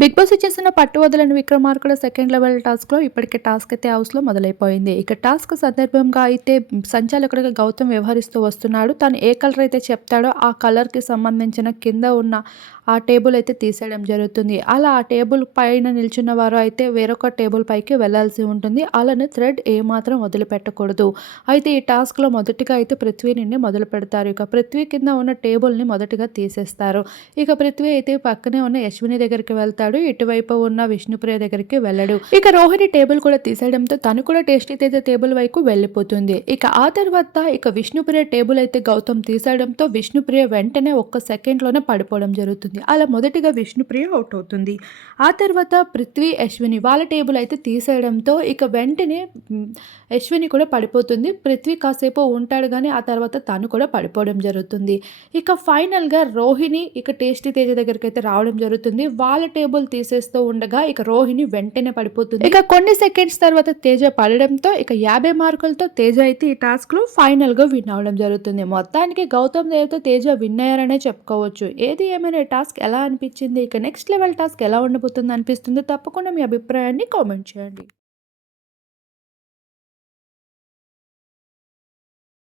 Big boss ఇచ్చేసిన పట్టు వదలని విక్రమార్కుల సెకండ్ లెవెల్ టాస్క్లో ఇప్పటికే టాస్క్ అయితే హౌస్లో మొదలైపోయింది. ఇక టాస్క్ సందర్భంగా అయితే సంచాలకుడిగా గౌతమ్ వ్యవహరిస్తూ వస్తున్నాడు. తను ఏ కలర్ అయితే చెప్తాడో ఆ కలర్కి సంబంధించిన కింద ఉన్న ఆ టేబుల్ అయితే తీసేయడం జరుగుతుంది. అలా ఆ టేబుల్ పైన నిల్చున్న వారు అయితే వేరొక టేబుల్ పైకి వెళ్ళాల్సి ఉంటుంది. అలానే థ్రెడ్ ఏమాత్రం వదిలిపెట్టకూడదు. అయితే ఈ టాస్క్లో మొదటిగా అయితే పృథ్వీ నుండి మొదలు పెడతారు. ఇక పృథ్వీ కింద ఉన్న టేబుల్ని మొదటిగా తీసేస్తారు. ఇక పృథ్వీ అయితే పక్కనే ఉన్న యశ్విని దగ్గరికి వెళ్తారు వెళ్తాడు ఇటువైపు ఉన్న విష్ణుప్రియ దగ్గరికి వెళ్ళడు. ఇక రోహిణి టేబుల్ కూడా తీసేయడంతో తను కూడా టేస్టీ తేజ టేబుల్ వైపు వెళ్ళిపోతుంది. ఇక ఆ తర్వాత ఇక విష్ణుప్రియ టేబుల్ అయితే గౌతమ్ తీసేయడంతో విష్ణుప్రియ వెంటనే ఒక్క సెకండ్లోనే పడిపోవడం జరుగుతుంది. అలా మొదటిగా విష్ణుప్రియ అవుట్ అవుతుంది. ఆ తర్వాత పృథ్వీ అశ్విని వాళ్ళ టేబుల్ అయితే తీసేయడంతో ఇక వెంటనే మ్, అశ్విని కూడా పడిపోతుంది. పృథ్వీ కాసేపు ఉంటాడు కానీ ఆ తర్వాత తను కూడా పడిపోవడం జరుగుతుంది. ఇక ఫైనల్గా రోహిణి ఇక టేస్టీ తేజ దగ్గరికి అయితే రావడం జరుగుతుంది. వాళ్ళ టేబుల్ తీసేస్తూ ఉండగా ఇక రోహిణి వెంటనే పడిపోతుంది. ఇక కొన్ని సెకండ్స్ తర్వాత తేజ పడడంతో ఇక యాభై మార్కులతో తేజ అయితే ఈ టాస్క్లో ఫైనల్గా విన్ అవడం జరుగుతుంది. మొత్తానికి గౌతమ్ దేవ్తో తేజ విన్ అయ్యారనే చెప్పుకోవచ్చు. ఏది ఏమైనా టాస్క్ ఎలా అనిపించింది? ఇక నెక్స్ట్ లెవెల్ టాస్క్ ఎలా ఉండబోతుంది అనిపిస్తుంది? తప్పకుండా మీ అభిప్రాయాన్ని కామెంట్ చేయండి.